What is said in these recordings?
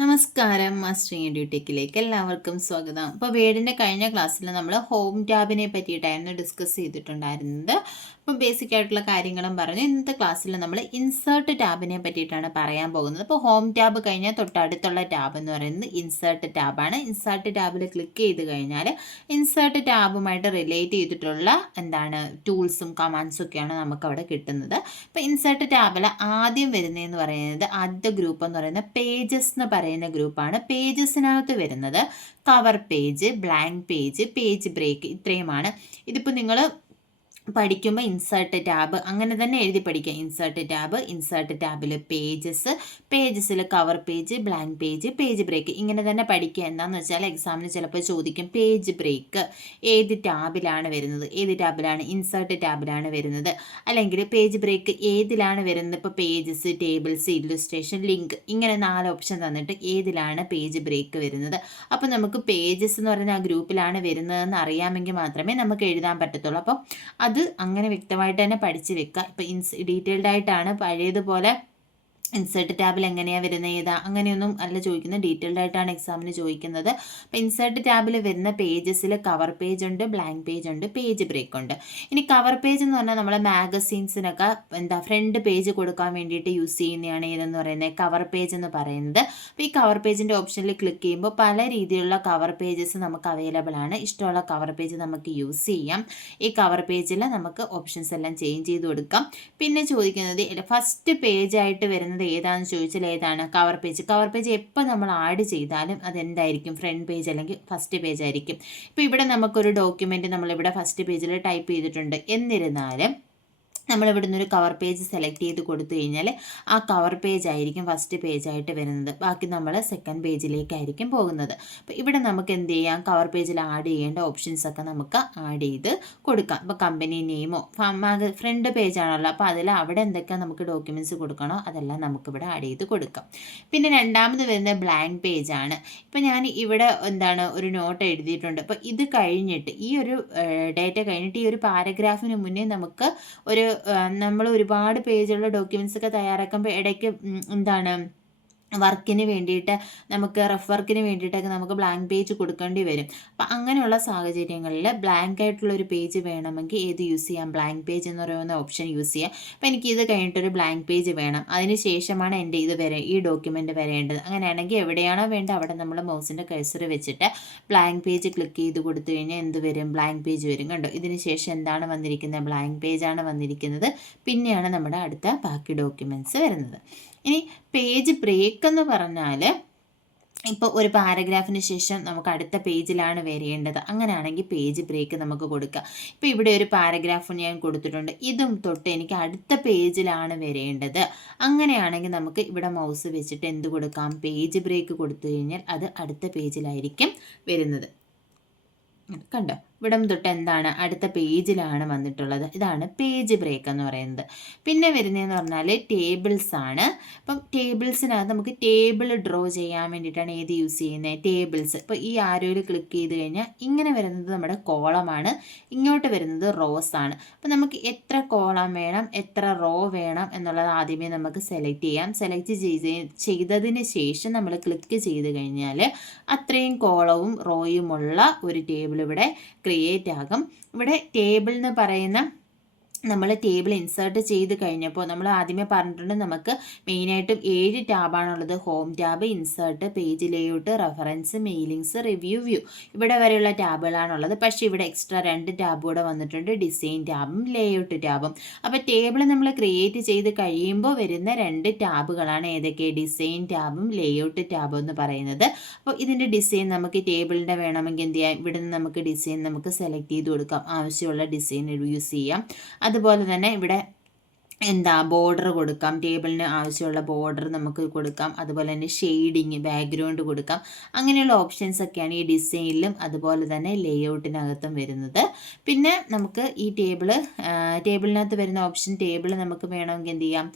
നമസ്കാരം, മാസ്റ്ററിങ് ഡ്യൂട്ടിക്കിലേക്ക് എല്ലാവർക്കും സ്വാഗതം. അപ്പോൾ വേഡിൻ്റെ കഴിഞ്ഞ ക്ലാസ്സിൽ നമ്മൾ ഹോം ടാബിനെ പറ്റിയിട്ടായിരുന്നു ഡിസ്കസ് ചെയ്തിട്ടുണ്ടായിരുന്നത്. അപ്പോൾ ബേസിക് ആയിട്ടുള്ള കാര്യങ്ങളും പറഞ്ഞു. ഇന്നത്തെ ക്ലാസ്സിൽ നമ്മൾ ഇൻസേർട്ട് ടാബിനെ പറ്റിയിട്ടാണ് പറയാൻ പോകുന്നത്. അപ്പോൾ ഹോം ടാബ് കഴിഞ്ഞാൽ തൊട്ടടുത്തുള്ള ടാബ് എന്ന് പറയുന്നത് ഇൻസേർട്ട് ടാബാണ്. ഇൻസേർട്ട് ടാബിൽ ക്ലിക്ക് ചെയ്ത് കഴിഞ്ഞാൽ ഇൻസേർട്ട് ടാബുമായിട്ട് റിലേറ്റ് ചെയ്തിട്ടുള്ള ടൂൾസും കമാൻഡ്സും ഒക്കെയാണ് നമുക്ക് അവിടെ കിട്ടുന്നത്. അപ്പോൾ ഇൻസേർട്ട് ടാബിൽ ആദ്യം വരുന്നതെന്ന് പറയുന്നത് ആദ്യ ഗ്രൂപ്പ് എന്ന് പറയുന്നത് പേജസ് എന്ന് പറയുന്ന ഗ്രൂപ്പാണ്. പേജസിനകത്ത് വരുന്നത് cover page, blank page, page break, ഇത്രയുമാണ്. ഇതിപ്പോൾ നിങ്ങൾ പഠിക്കുമ്പോൾ ഇൻസേർട്ട് ടാബ് അങ്ങനെ തന്നെ എഴുതി പഠിക്കുക. ഇൻസേർട്ട് ടാബിൽ പേജസിൽ cover page, blank page, page break, ഇങ്ങനെ തന്നെ പഠിക്കുക. എന്താണെന്ന് വെച്ചാൽ എക്സാമിന് ചിലപ്പോൾ ചോദിക്കും പേജ് ബ്രേക്ക് ഏത് ടാബിലാണ് വരുന്നത്, ഇൻസേർട്ട് ടാബിലാണ് വരുന്നത്, അല്ലെങ്കിൽ പേജ് ബ്രേക്ക് ഏതിലാണ് വരുന്നത്. ഇപ്പോൾ പേജസ്, ടേബിൾസ്, ഇല്ലുസ്ട്രേഷൻ, ലിങ്ക്, ഇങ്ങനെ 4 ഓപ്ഷൻ തന്നിട്ട് ഏതിലാണ് പേജ് ബ്രേക്ക് വരുന്നത്. അപ്പോൾ നമുക്ക് പേജസ് എന്ന് പറയുന്ന ആ ഗ്രൂപ്പിലാണ് വരുന്നതെന്ന് അറിയാമെങ്കിൽ മാത്രമേ നമുക്ക് എഴുതാൻ പറ്റത്തുള്ളൂ. അപ്പം അത് അങ്ങനെ വ്യക്തമായിട്ട് തന്നെ പഠിച്ച് വെക്കുക. ഇപ്പം ഡീറ്റെയിൽഡ് ആയിട്ടാണ് പഴയതുപോലെ ഇൻസേർട്ട് ടാബിൽ എങ്ങനെയാണ് വരുന്നത് അങ്ങനെയൊന്നും അല്ല ചോദിക്കുന്നത്, ഡീറ്റെയിൽഡ് ആയിട്ടാണ് എക്സാമിന് ചോദിക്കുന്നത്. അപ്പോൾ ഇൻസേർട്ട് ടാബിൽ വരുന്ന പേജസിൽ കവർ പേജ് ഉണ്ട്, ബ്ലാങ്ക് പേജ് ഉണ്ട്, പേജ് ബ്രേക്ക് ഉണ്ട്. ഇനി കവർ പേജ് എന്ന് പറഞ്ഞാൽ നമ്മളെ മാഗസീൻസിനൊക്കെ ഫ്രണ്ട് പേജ് കൊടുക്കാൻ വേണ്ടിയിട്ട് യൂസ് ചെയ്യുന്നതാണ് ഏതെന്ന് പറയുന്നത് കവർ പേജ് എന്ന് പറയുന്നത്. അപ്പോൾ ഈ കവർ പേജിൻ്റെ ഓപ്ഷനിൽ ക്ലിക്ക് ചെയ്യുമ്പോൾ പല രീതിയിലുള്ള കവർ പേജസ് നമുക്ക് അവൈലബിൾ ആണ്. ഇഷ്ടമുള്ള കവർ പേജ് നമുക്ക് യൂസ് ചെയ്യാം. ഈ കവർ പേജിൽ നമുക്ക് ഓപ്ഷൻസ് എല്ലാം ചേഞ്ച് ചെയ്ത് കൊടുക്കാം. പിന്നെ ചോദിക്കുന്നത് ഫസ്റ്റ് പേജായിട്ട് വരുന്നത് ഏതാണെന്ന് ചോദിച്ചാൽ ഏതാണ് കവർ പേജ് എപ്പോൾ നമ്മൾ ആഡ് ചെയ്താലും അതെന്തായിരിക്കും ഫ്രണ്ട് പേജ് അല്ലെങ്കിൽ ഫസ്റ്റ് പേജ് ആയിരിക്കും. ഇപ്പോൾ ഇവിടെ നമുക്കൊരു ഡോക്യുമെൻറ്റ് നമ്മളിവിടെ ഫസ്റ്റ് പേജിൽ ടൈപ്പ് ചെയ്തിട്ടുണ്ട്. എന്നിരുന്നാലും നമ്മളിവിടെ നിന്നൊരു കവർ പേജ് സെലക്ട് ചെയ്ത് കൊടുത്തു കഴിഞ്ഞാൽ ആ കവർ പേജ് ആയിരിക്കും ഫസ്റ്റ് പേജായിട്ട് വരുന്നത്. ബാക്കി നമ്മൾ സെക്കൻഡ് പേജിലേക്കായിരിക്കും പോകുന്നത്. അപ്പോൾ ഇവിടെ നമുക്ക് എന്ത് ചെയ്യാം, കവർ പേജിൽ ആഡ് ചെയ്യേണ്ട ഓപ്ഷൻസൊക്കെ നമുക്ക് ആഡ് ചെയ്ത് കൊടുക്കാം. ഇപ്പോൾ കമ്പനി നെയിമോ ഫ്രണ്ട് പേജാണല്ലോ, അപ്പോൾ അതിൽ അവിടെ എന്തൊക്കെ നമുക്ക് ഡോക്യുമെൻറ്റ്സ് കൊടുക്കണോ അതെല്ലാം നമുക്കിവിടെ ആഡ് ചെയ്ത് കൊടുക്കാം. പിന്നെ രണ്ടാമത് വരുന്നത് ബ്ലാങ്ക് പേജാണ്. ഇപ്പോൾ ഞാൻ ഇവിടെ ഒരു നോട്ട് എഴുതിയിട്ടുണ്ട്. അപ്പോൾ ഇത് കഴിഞ്ഞിട്ട് ഈ ഒരു ഡേറ്റ കഴിഞ്ഞിട്ട് ഈ ഒരു പാരഗ്രാഫിന് മുന്നേ നമുക്ക് നമ്മൾ ഒരുപാട് പേജുള്ള ഡോക്യുമെൻറ്റ്സ് ഒക്കെ തയ്യാറാക്കുമ്പോൾ ഇടയ്ക്ക് വർക്കിന് വേണ്ടിയിട്ട് നമുക്ക് റഫ് വർക്കിന് വേണ്ടിയിട്ടൊക്കെ നമുക്ക് ബ്ലാങ്ക് പേജ് കൊടുക്കേണ്ടി വരും. അപ്പം അങ്ങനെയുള്ള സാഹചര്യങ്ങളിൽ ബ്ലാങ്ക് ആയിട്ടുള്ള ഒരു പേജ് വേണമെങ്കിൽ ഏത് യൂസ് ചെയ്യാം, ബ്ലാങ്ക് പേജ് എന്ന് പറയുന്ന ഓപ്ഷൻ യൂസ് ചെയ്യാം. അപ്പോൾ എനിക്ക് ഇത് കഴിഞ്ഞിട്ടൊരു ബ്ലാങ്ക് പേജ് വേണം, അതിന് ശേഷമാണ് എൻ്റെ ഈ ഡോക്യുമെൻ്റ് വരേണ്ടത്. അങ്ങനെയാണെങ്കിൽ എവിടെയാണോ വേണ്ടത് അവിടെ നമ്മൾ മൗസിൻ്റെ കഴ്സർ വെച്ചിട്ട് ബ്ലാങ്ക് പേജ് ക്ലിക്ക് ചെയ്ത് കൊടുത്തു കഴിഞ്ഞാൽ എന്ത് വരും, ബ്ലാങ്ക് പേജ് വരും. കണ്ടോ, ഇതിന് ശേഷം എന്താണ് വന്നിരിക്കുന്നത്, ബ്ലാങ്ക് പേജാണ് വന്നിരിക്കുന്നത്. പിന്നെയാണ് നമ്മുടെ അടുത്ത ബാക്കി ഡോക്യുമെൻറ്റ്സ് വരുന്നത്. ഇനി പേജ് ബ്രേക്ക് എന്ന് പറഞ്ഞാൽ ഇപ്പോൾ ഒരു പാരഗ്രാഫിന് ശേഷം നമുക്ക് അടുത്ത പേജിലാണ് വരേണ്ടത്. അങ്ങനെയാണെങ്കിൽ പേജ് ബ്രേക്ക് നമുക്ക് കൊടുക്കാം. ഇപ്പോൾ ഇവിടെ ഒരു പാരഗ്രാഫ് ഞാൻ കൊടുത്തിട്ടുണ്ട്, ഇതും തൊട്ട് എനിക്ക് അടുത്ത പേജിലാണ് വരേണ്ടത്. അങ്ങനെയാണെങ്കിൽ നമുക്ക് ഇവിടെ മൗസ് വെച്ചിട്ട് എന്ത് കൊടുക്കാം, പേജ് ബ്രേക്ക് കൊടുത്തു കഴിഞ്ഞാൽ അത് അടുത്ത പേജിലായിരിക്കും വരുന്നത്. കണ്ടോ, ഇവിടം തൊട്ട് അടുത്ത പേജിലാണ് വന്നിട്ടുള്ളത്. ഇതാണ് പേജ് ബ്രേക്ക് എന്ന് പറയുന്നത്. പിന്നെ വരുന്നതെന്ന് പറഞ്ഞാൽ ടേബിൾസ് ആണ്. അപ്പം ടേബിൾസിനകത്ത് നമുക്ക് ടേബിൾ ഡ്രോ ചെയ്യാൻ വേണ്ടിയിട്ടാണ് ഏത് യൂസ് ചെയ്യുന്നത്, ടേബിൾസ്. ഇപ്പോൾ ഈ ആരോയിൽ ക്ലിക്ക് ചെയ്ത് കഴിഞ്ഞാൽ ഇങ്ങനെ വരുന്നത് നമ്മുടെ കോളമാണ്, ഇങ്ങോട്ട് വരുന്നത് റോസ് ആണ്. അപ്പം നമുക്ക് എത്ര കോളം വേണം, എത്ര റോ വേണം എന്നുള്ളത് ആദ്യമേ നമുക്ക് സെലക്ട് ചെയ്യാം. സെലക്ട് ചെയ്തതിന് ശേഷം നമ്മൾ ക്ലിക്ക് ചെയ്ത് കഴിഞ്ഞാൽ അത്രയും കോളവും റോയുമുള്ള ഒരു ടേബിൾ ഇവിടെ ക്രിയേറ്റ് ആകും. ഇവിടെ ടേബിൾ എന്ന് പറയുന്ന നമ്മൾ ടേബിൾ ഇൻസേർട്ട് ചെയ്ത് കഴിഞ്ഞപ്പോൾ നമ്മൾ ആദ്യമേ പറഞ്ഞിട്ടുണ്ട് നമുക്ക് മെയിനായിട്ടും 7 ടാബാണുള്ളത്. Home tab, insert, page layout, reference, mailings, review, view, ഇവിടെ വരെയുള്ള ടാബുകളാണുള്ളത്. പക്ഷേ ഇവിടെ എക്സ്ട്രാ 2 ടാബ് കൂടെ വന്നിട്ടുണ്ട്, ഡിസൈൻ ടാബും ലേഔട്ട് ടാബും. അപ്പോൾ ടേബിൾ നമ്മൾ ക്രിയേറ്റ് ചെയ്ത് കഴിയുമ്പോൾ വരുന്ന 2 ടാബുകളാണ് ഏതൊക്കെ, ഡിസൈൻ ടാബും ലേഔട്ട് ടാബും എന്ന് പറയുന്നത്. അപ്പോൾ ഇതിൻ്റെ ഡിസൈൻ നമുക്ക് ടേബിളിൻ്റെ വേണമെങ്കിൽ എന്ത് ചെയ്യാം, ഇവിടെ നിന്ന് നമുക്ക് ഡിസൈൻ നമുക്ക് സെലക്ട് ചെയ്ത് കൊടുക്കാം, ആവശ്യമുള്ള ഡിസൈൻ യൂസ് ചെയ്യാം. അതുപോലെ തന്നെ ഇവിടെ ബോർഡർ കൊടുക്കാം, ടേബിളിന് ആവശ്യമുള്ള ബോർഡർ നമുക്ക് കൊടുക്കാം. അതുപോലെ തന്നെ ഷെയ്ഡിങ്, ബാക്ക്ഗ്രൗണ്ട് കൊടുക്കാം. അങ്ങനെയുള്ള ഓപ്ഷൻസ് ഒക്കെയാണ് ഈ ഡിസൈനിലും അതുപോലെ തന്നെ ലേഔട്ടിനകത്തും വരുന്നത്. പിന്നെ നമുക്ക് ഈ ടേബിളിനകത്ത് വരുന്ന ഓപ്ഷൻ, ടേബിൾ നമുക്ക് വേണമെങ്കിൽ എന്ത് ചെയ്യാം,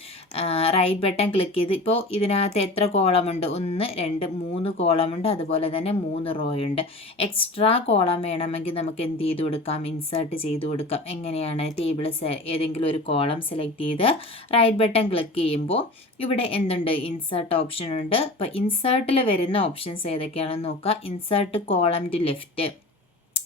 റൈറ്റ് ബട്ടൺ ക്ലിക്ക് ചെയ്ത് ഇപ്പോൾ ഇതിനകത്ത് എത്ര കോളമുണ്ട്, 1 2 3 കോളമുണ്ട്, അതുപോലെ തന്നെ 3 റോ ഉണ്ട്. എക്സ്ട്രാ കോളം വേണമെങ്കിൽ നമുക്ക് എന്ത് ചെയ്ത് കൊടുക്കാം, ഇൻസേർട്ട് ചെയ്ത് കൊടുക്കാം. എങ്ങനെയാണ്, ടേബിൾ ഏതെങ്കിലും ഒരു കോളം സെലക്ട് ചെയ്ത് റൈറ്റ് ബട്ടൺ ക്ലിക്ക് ചെയ്യുമ്പോൾ ഇവിടെ എന്തുണ്ട്, ഇൻസേർട്ട് ഓപ്ഷൻ ഉണ്ട്. അപ്പോൾ ഇൻസേർട്ടിൽ വരുന്ന ഓപ്ഷൻസ് ഏതൊക്കെയാണെന്ന് നോക്കുക. ഇൻസേർട്ട് കോളം ടു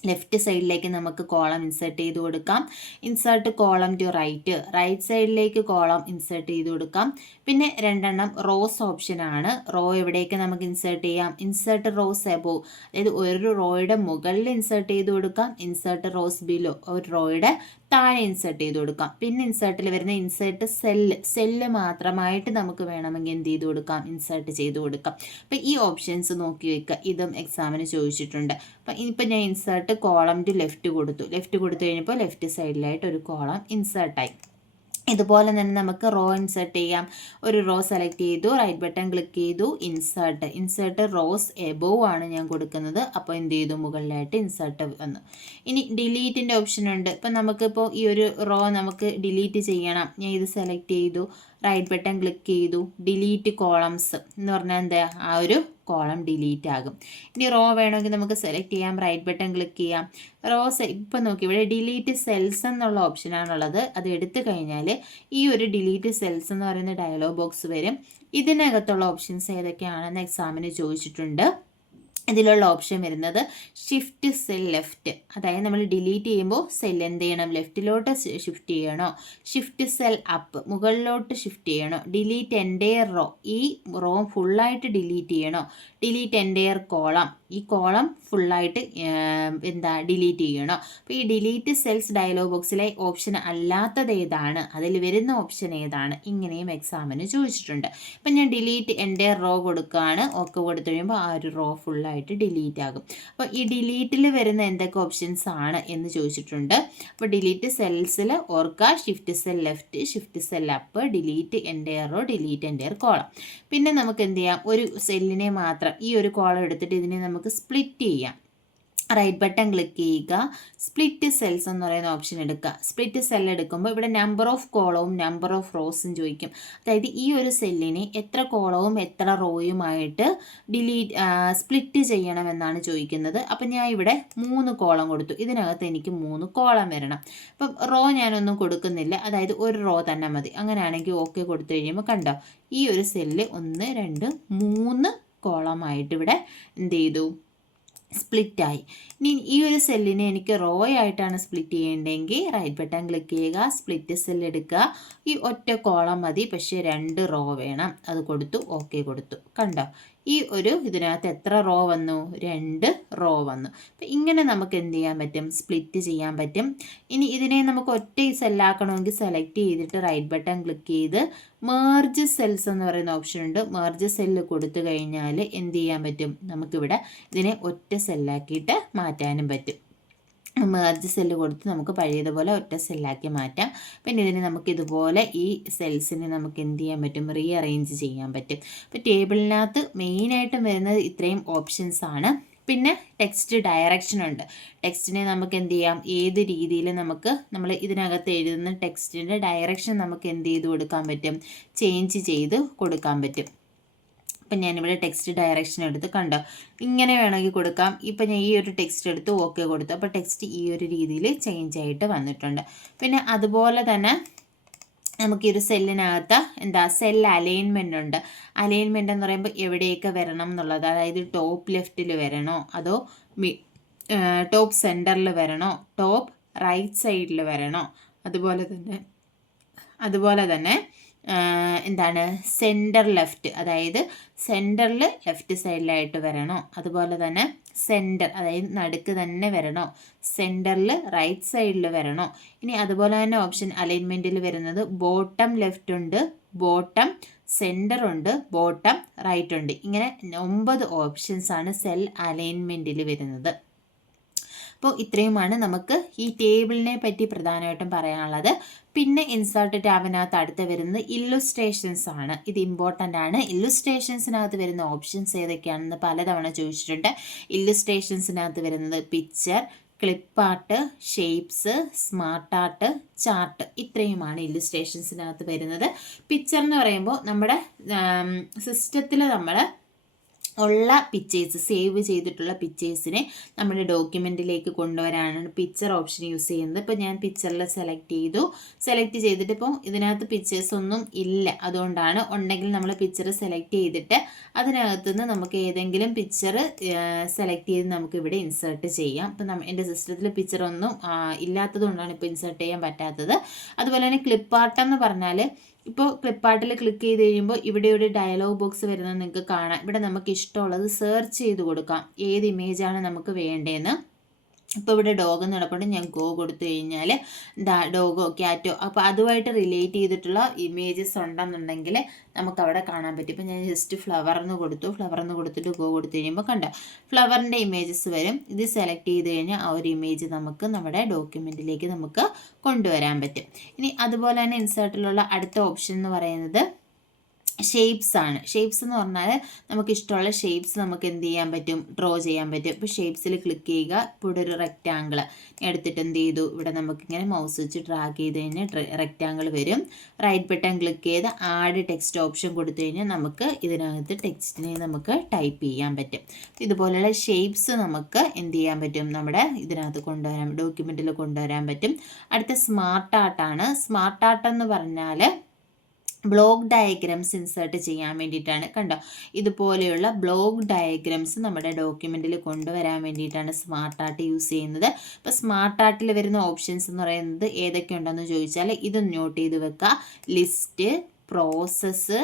ലെഫ്റ്റ് സൈഡിലേക്ക് നമുക്ക് കോളം ഇൻസേർട്ട് ചെയ്ത് കൊടുക്കാം. ഇൻസേർട്ട് കോളം ടു റൈറ്റ് സൈഡിലേക്ക് കോളം ഇൻസേർട്ട് ചെയ്ത് കൊടുക്കാം. പിന്നെ 2 റോസ് ഓപ്ഷനാണ്. റോ എവിടേക്ക് നമുക്ക് ഇൻസേർട്ട് ചെയ്യാം, ഇൻസേർട്ട് റോസ് എബോവ്, അതായത് ഒരു റോയുടെ മുകളിൽ ഇൻസേർട്ട് ചെയ്ത് കൊടുക്കാം. ഇൻസേർട്ട് റോസ് ബിലോ, ഒരു റോയുടെ താഴെ ഇൻസേർട്ട് ചെയ്ത് കൊടുക്കാം. പിന്നെ ഇൻസേർട്ടിൽ വരുന്ന ഇൻസേർട്ട് സെല്ല് മാത്രമായിട്ട് നമുക്ക് വേണമെങ്കിൽ എന്ത് ചെയ്ത് കൊടുക്കാം, ഇൻസേർട്ട് ചെയ്ത് കൊടുക്കാം. അപ്പം ഈ ഓപ്ഷൻസ് നോക്കി വെക്കുക. ഇതും എക്സാമിന് ചോദിച്ചിട്ടുണ്ട്. അപ്പം ഇപ്പം ഞാൻ ഇൻസേർട്ട് കോളം ടു ലെഫ്റ്റ് കൊടുത്തു കഴിഞ്ഞപ്പോൾ ലെഫ്റ്റ് സൈഡിലായിട്ട് ഒരു കോളം ഇൻസേർട്ടായി. ഇതുപോലെ തന്നെ നമുക്ക് റോ ഇൻസേർട്ട് ചെയ്യാം. ഒരു റോ സെലക്ട് ചെയ്തു, റൈറ്റ് ബട്ടൺ ക്ലിക്ക് ചെയ്തു, ഇൻസേർട്ട് റോസ് എബോവ് ആണ് ഞാൻ കൊടുക്കുന്നത്. അപ്പോൾ എന്ത് ചെയ്തു, മുകളിലായിട്ട് ഇൻസേർട്ട് വന്നു. ഇനി ഡിലീറ്റിൻ്റെ ഓപ്ഷൻ ഉണ്ട്. ഇപ്പം നമുക്കിപ്പോൾ ഈ ഒരു റോ നമുക്ക് ഡിലീറ്റ് ചെയ്യണം. ഞാൻ ഇത് സെലക്ട് ചെയ്തു, റൈറ്റ് ബട്ടൺ ക്ലിക്ക് ചെയ്തു, ഡിലീറ്റ് കോളംസ് എന്ന് പറഞ്ഞാൽ എന്താ, ആ ഒരു കോളം ഡിലീറ്റ് ആകും. ഇനി റോ വേണമെങ്കിൽ നമുക്ക് സെലക്ട് ചെയ്യാം, റൈറ്റ് ബട്ടൺ ക്ലിക്ക് ചെയ്യാം. ഇപ്പം നോക്കി, ഇവിടെ ഡിലീറ്റ് സെൽസ് എന്നുള്ള ഓപ്ഷനാണുള്ളത്. അത് എടുത്തു കഴിഞ്ഞാൽ ഈ ഒരു ഡിലീറ്റ് സെൽസ് എന്ന് പറയുന്ന ഡയലോഗ് ബോക്സ് വരും. ഇതിനകത്തുള്ള ഓപ്ഷൻസ് ഏതൊക്കെയാണെന്ന് എക്സാമിന് ചോദിച്ചിട്ടുണ്ട്. ഇതിലുള്ള ഓപ്ഷൻ വരുന്നത് ഷിഫ്റ്റ് സെൽ ലെഫ്റ്റ്, അതായത് നമ്മൾ ഡിലീറ്റ് ചെയ്യുമ്പോൾ സെൽ എന്ത് ചെയ്യണം, ലെഫ്റ്റിലോട്ട് ഷിഫ്റ്റ് ചെയ്യണോ, ഷിഫ്റ്റ് സെൽ അപ്പ്, മുകളിലോട്ട് ഷിഫ്റ്റ് ചെയ്യണോ, ഡിലീറ്റ് എൻറ്റയർ റോ, ഈ റോ ഫുള്ളായിട്ട് ഡിലീറ്റ് ചെയ്യണോ, ഡിലീറ്റ് എൻറ്റയർ കോളം, ഈ കോളം ഫുള്ളായിട്ട് ഡിലീറ്റ് ചെയ്യണോ. അപ്പോൾ ഈ ഡിലീറ്റ് സെൽസ് ഡയലോഗ് ബോക്സിലെ ഓപ്ഷൻ അല്ലാത്തത് ഏതാണ്, അതിൽ വരുന്ന ഓപ്ഷൻ ഏതാണ്, ഇങ്ങനെയും എക്സാമിന് ചോദിച്ചിട്ടുണ്ട്. അപ്പം ഞാൻ ഡിലീറ്റ് എൻറ്റയർ റോ കൊടുക്കുകയാണ്. ഓക്കെ കൊടുത്തു കഴിയുമ്പോൾ ആ ഒരു റോ ഫുള്ളായിട്ട് ഡിലീറ്റ് ആകും. അപ്പോൾ ഈ ഡിലീറ്റിൽ വരുന്ന എന്തൊക്കെ ഓപ്ഷൻസ് ആണ് എന്ന് ചോദിച്ചിട്ടുണ്ട്. അപ്പോൾ ഡിലീറ്റ് സെൽസിൽ ഓർക്കുക, shift cell left, shift cell up, delete entire row, delete entire column. പിന്നെ നമുക്ക് എന്ത് ചെയ്യാം, ഒരു സെല്ലിനെ മാത്രം, ഈ ഒരു കോളം എടുത്തിട്ട് ഇതിനെ നമുക്ക് സ്പ്ലിറ്റ് ചെയ്യാം. റൈറ്റ് ബട്ടൺ ക്ലിക്ക് ചെയ്യുക, സ്പ്ലിറ്റ് സെൽസ് എന്ന് പറയുന്ന ഓപ്ഷൻ എടുക്കുക. സ്പ്ലിറ്റ് സെൽ എടുക്കുമ്പോൾ ഇവിടെ നമ്പർ ഓഫ് കോളവും നമ്പർ ഓഫ് റോസും ചോദിക്കും. അതായത് ഈ ഒരു സെല്ലിനെ എത്ര കോളവും എത്ര റോയുമായിട്ട് സ്പ്ലിറ്റ് ചെയ്യണമെന്നാണ് ചോദിക്കുന്നത്. അപ്പം ഞാൻ ഇവിടെ 3 കോളം കൊടുത്തു. ഇതിനകത്ത് എനിക്ക് 3 കോളം വരണം. അപ്പം റോ ഞാനൊന്നും കൊടുക്കുന്നില്ല, അതായത് ഒരു റോ തന്നെ മതി. അങ്ങനെയാണെങ്കിൽ ഓക്കെ കൊടുത്തു കഴിയുമ്പോൾ കണ്ടോ, ഈ ഒരു സെല്ല് 1 2 3 കോളമായിട്ട് ഇവിടെ എന്ത് ചെയ്തു, സ്പ്ലിറ്റായി. ഇനി ഈ ഒരു സെല്ലിനെ എനിക്ക് റോ ആയിട്ടാണ് സ്പ്ലിറ്റ് ചെയ്യേണ്ടതെങ്കിൽ റൈറ്റ് ബട്ടൺ ക്ലിക്ക് ചെയ്യുക, സ്പ്ലിറ്റ് സെൽ എടുക്കുക. ഈ ഒറ്റ കോളം മതി, പക്ഷേ 2 റോ വേണം. അത് കൊടുത്തു, ഓക്കെ കൊടുത്തു. കണ്ടോ, ഈ ഒരു ഇതിനകത്ത് എത്ര റോ വന്നു, 2 റോ വന്നു. അപ്പം ഇങ്ങനെ നമുക്ക് എന്ത് ചെയ്യാൻ പറ്റും, സ്പ്ലിറ്റ് ചെയ്യാൻ പറ്റും. ഇനി ഇതിനെ നമുക്ക് ഒറ്റ സെല്ലാക്കണമെങ്കിൽ സെലക്ട് ചെയ്തിട്ട് റൈറ്റ് ബട്ടൺ ക്ലിക്ക് ചെയ്ത് മെർജ് സെൽസ് എന്ന് പറയുന്ന ഓപ്ഷൻ ഉണ്ട്. മെർജ് സെല്ല് കൊടുത്തു കഴിഞ്ഞാൽ എന്ത് ചെയ്യാൻ പറ്റും, നമുക്കിവിടെ ഇതിനെ ഒറ്റ സെല്ലാക്കിയിട്ട് മാറ്റാനും പറ്റും. മെർജ് സെല്ല് കൊടുത്ത് നമുക്ക് പഴയതുപോലെ ഒറ്റ സെല്ലാക്കി മാറ്റാം. പിന്നെ ഇതിന് നമുക്കിതുപോലെ ഈ സെൽസിനെ നമുക്ക് എന്ത് ചെയ്യാൻ പറ്റും, റീഅറേഞ്ച് ചെയ്യാൻ പറ്റും. അപ്പോൾ ടേബിളിനകത്ത് മെയിനായിട്ടും വരുന്നത് ഇത്രയും ഓപ്ഷൻസ് ആണ്. പിന്നെ ടെക്സ്റ്റ് ഡയറക്ഷൻ ഉണ്ട്. ടെക്സ്റ്റിനെ നമുക്ക് എന്ത് ചെയ്യാം, ഏത് രീതിയിൽ നമ്മൾ ഇതിനകത്ത് എഴുതുന്ന ടെക്സ്റ്റിൻ്റെ ഡയറക്ഷൻ നമുക്ക് എന്ത് ചെയ്ത് കൊടുക്കാൻ പറ്റും, ചേഞ്ച് ചെയ്ത് കൊടുക്കാൻ പറ്റും. ഇപ്പം ഞാനിവിടെ ടെക്സ്റ്റ് ഡയറക്ഷൻ എടുത്ത് കണ്ടോ, ഇങ്ങനെ വേണമെങ്കിൽ കൊടുക്കാം. ഇപ്പം ഞാൻ ഈ ഒരു ടെക്സ്റ്റ് എടുത്ത് ഓക്കെ കൊടുത്തു. അപ്പോൾ ടെക്സ്റ്റ് ഈ ഒരു രീതിയിൽ ചേഞ്ച് ആയിട്ട് വന്നിട്ടുണ്ട്. പിന്നെ അതുപോലെ തന്നെ നമുക്ക് ഈ ഒരു സെല്ലിനകത്ത് സെൽ അലൈൻമെൻ്റ് ഉണ്ട്. അലൈൻമെൻ്റ് എന്ന് പറയുമ്പോൾ എവിടെയൊക്കെ വരണം എന്നുള്ളത്, അതായത് ടോപ്പ് ലെഫ്റ്റിൽ വരണോ, അതോ ടോപ്പ് സെൻറ്ററിൽ വരണോ, ടോപ്പ് റൈറ്റ് സൈഡിൽ വരണോ, അതുപോലെ തന്നെ സെൻറ്റർ ലെഫ്റ്റ്, അതായത് സെൻറ്ററിൽ ലെഫ്റ്റ് സൈഡിലായിട്ട് വരണോ, അതുപോലെ തന്നെ സെൻറ്റർ, അതായത് നടുക്ക് തന്നെ വരണോ, സെൻറ്ററിൽ റൈറ്റ് സൈഡിൽ വരണോ. ഇനി അതുപോലെ തന്നെ ഓപ്ഷൻ അലൈൻമെൻറ്റിൽ വരുന്നത് ബോട്ടം ലെഫ്റ്റ് ഉണ്ട്, ബോട്ടം സെൻറ്റർ ഉണ്ട്, ബോട്ടം റൈറ്റ് ഉണ്ട്. ഇങ്ങനെ 9 ഓപ്ഷൻസാണ് സെൽ അലൈൻമെൻറ്റിൽ വരുന്നത്. അപ്പോൾ ഇത്രയുമാണ് നമുക്ക് ഈ ടേബിളിനെ പറ്റി പ്രധാനമായിട്ടും പറയാനുള്ളത്. പിന്നെ ഇൻസേർട്ട് ടാബിനകത്ത് അടുത്ത് വരുന്നത് ഇല്ലുസ്ട്രേഷൻസ് ആണ്. ഇത് ഇമ്പോർട്ടൻ്റ് ആണ്. ഇല്ലുസ്ട്രേഷൻസിനകത്ത് വരുന്ന ഓപ്ഷൻസ് ഏതൊക്കെയാണെന്ന് പലതവണ ചോദിച്ചിട്ടുണ്ട്. ഇല്ലുസ്ട്രേഷൻസിനകത്ത് വരുന്നത് picture, clip art, shapes, smart art, chart, ഇത്രയുമാണ് ഇല്ലുസ്ട്രേഷൻസിനകത്ത് വരുന്നത്. പിക്ചർ എന്ന് പറയുമ്പോൾ നമ്മുടെ സിസ്റ്റത്തിൽ നമ്മൾ ഉള്ള പിക്ചേഴ്സ്, സേവ് ചെയ്തിട്ടുള്ള പിക്ചേഴ്സിനെ നമ്മുടെ ഡോക്യുമെൻറ്റിലേക്ക് കൊണ്ടുവരാനാണ് പിക്ചർ ഓപ്ഷൻ യൂസ് ചെയ്യുന്നത്. ഇപ്പോൾ ഞാൻ പിക്ചറിൽ സെലക്ട് ചെയ്തിട്ട് ഇപ്പോൾ ഇതിനകത്ത് പിക്ചേഴ്സ് ഒന്നും ഇല്ല. അതുകൊണ്ടാണ്, ഉണ്ടെങ്കിൽ നമ്മൾ പിക്ചർ സെലക്ട് ചെയ്തിട്ട് അതിനകത്തുനിന്ന് നമുക്ക് ഏതെങ്കിലും പിക്ചർ സെലക്ട് ചെയ്ത് നമുക്ക് ഇവിടെ ഇൻസേർട്ട് ചെയ്യാം. ഇപ്പം എൻ്റെ സിസ്റ്റത്തിൽ പിക്ചർ ഒന്നും ഇല്ലാത്തത് കൊണ്ടാണ് ഇപ്പോൾ ഇൻസേർട്ട് ചെയ്യാൻ പറ്റാത്തത്. അതുപോലെ തന്നെ ക്ലിപ്പ് എന്ന് പറഞ്ഞാൽ, ഇപ്പോൾ ക്ലിപ്പാർട്ടിൽ ക്ലിക്ക് ചെയ്ത് കഴിയുമ്പോൾ ഇവിടെ ഒരു ഡയലോഗ് ബോക്സ് വരുന്നത് നിങ്ങൾക്ക് കാണാം. ഇവിടെ നമുക്ക് ഇഷ്ടമുള്ളത് സെർച്ച് ചെയ്ത് കൊടുക്കാം, ഏത് ഇമേജാണ് നമുക്ക് വേണ്ടതെന്ന്. ഇപ്പോൾ ഇവിടെ ഡോഗ് നടപ്പുണ്ട്, ഞാൻ ഗോ കൊടുത്തു കഴിഞ്ഞാൽ ഡോഗോ ക്യാറ്റോ അപ്പോൾ അതുമായിട്ട് റിലേറ്റ് ചെയ്തിട്ടുള്ള ഇമേജസ് ഉണ്ടെന്നുണ്ടെങ്കിൽ നമുക്കവിടെ കാണാൻ പറ്റും. ഇപ്പോൾ ഞാൻ ജസ്റ്റ് ഫ്ലവറിന് കൊടുത്തിട്ട് ഗോ കൊടുത്തു കഴിയുമ്പോൾ കണ്ട ഫ്ലവറിൻ്റെ ഇമേജസ് വരും. ഇത് സെലക്ട് ചെയ്ത് കഴിഞ്ഞാൽ ആ ഒരു ഇമേജ് നമുക്ക് നമ്മുടെ ഡോക്യുമെൻറ്റിലേക്ക് നമുക്ക് കൊണ്ടുവരാൻ പറ്റും. ഇനി അതുപോലെ തന്നെ ഇൻസേർട്ടിലുള്ള അടുത്ത ഓപ്ഷൻ എന്ന് പറയുന്നത് ഷേപ്സ് ആണ്. ഷേപ്സ് എന്ന് പറഞ്ഞാൽ നമുക്ക് ഇഷ്ടമുള്ള ഷേപ്സ് നമുക്ക് എന്ത് ചെയ്യാൻ പറ്റും, ഡ്രോ ചെയ്യാൻ പറ്റും. ഇപ്പോൾ ഷേപ്സിൽ ക്ലിക്ക് ചെയ്യുക. ഇപ്പോൾ ഇവിടെ ഒരു റെക്റ്റാങ്കിൾ എടുത്തിട്ട് എന്ത് ചെയ്തു, ഇവിടെ നമുക്കിങ്ങനെ മൗസ് വെച്ച് ഡ്രാഗ് ചെയ്ത് കഴിഞ്ഞാൽ റെക്റ്റാങ്കിൾ വരും. റൈറ്റ് ബട്ടൺ ക്ലിക്ക് ചെയ്ത് ആഡ് ടെക്സ്റ്റ് ഓപ്ഷൻ കൊടുത്തു കഴിഞ്ഞാൽ നമുക്ക് ഇതിനകത്ത് ടെക്സ്റ്റിനെ നമുക്ക് ടൈപ്പ് ചെയ്യാൻ പറ്റും. ഇതുപോലെയുള്ള ഷേപ്സ് നമുക്ക് എന്ത് ചെയ്യാൻ പറ്റും, നമ്മുടെ ഇതിനകത്ത് കൊണ്ടുവരാൻ, ഡോക്യുമെൻറ്റിൽ കൊണ്ടുവരാൻ പറ്റും. അടുത്ത സ്മാർട്ട് ആർട്ടാണ്. സ്മാർട്ട് ആർട്ട് എന്ന് പറഞ്ഞാൽ ബ്ലോക്ക് ഡയഗ്രംസ് ഇൻസേർട്ട് ചെയ്യാൻ വേണ്ടിയിട്ടാണ്. കണ്ടോ, ഇതുപോലെയുള്ള ബ്ലോക്ക് ഡയഗ്രംസ് നമ്മുടെ ഡോക്യുമെൻറ്റിൽ കൊണ്ടുവരാൻ വേണ്ടിയിട്ടാണ് സ്മാർട്ട് ആർട്ട് യൂസ് ചെയ്യുന്നത്. ഇപ്പോൾ സ്മാർട്ട് ആർട്ടിൽ വരുന്ന ഓപ്ഷൻസ് എന്ന് പറയുന്നത് ഏതൊക്കെ ഉണ്ടെന്ന് ചോദിച്ചാൽ ഇത് നോട്ട് ചെയ്ത് വെക്കുക. List, process,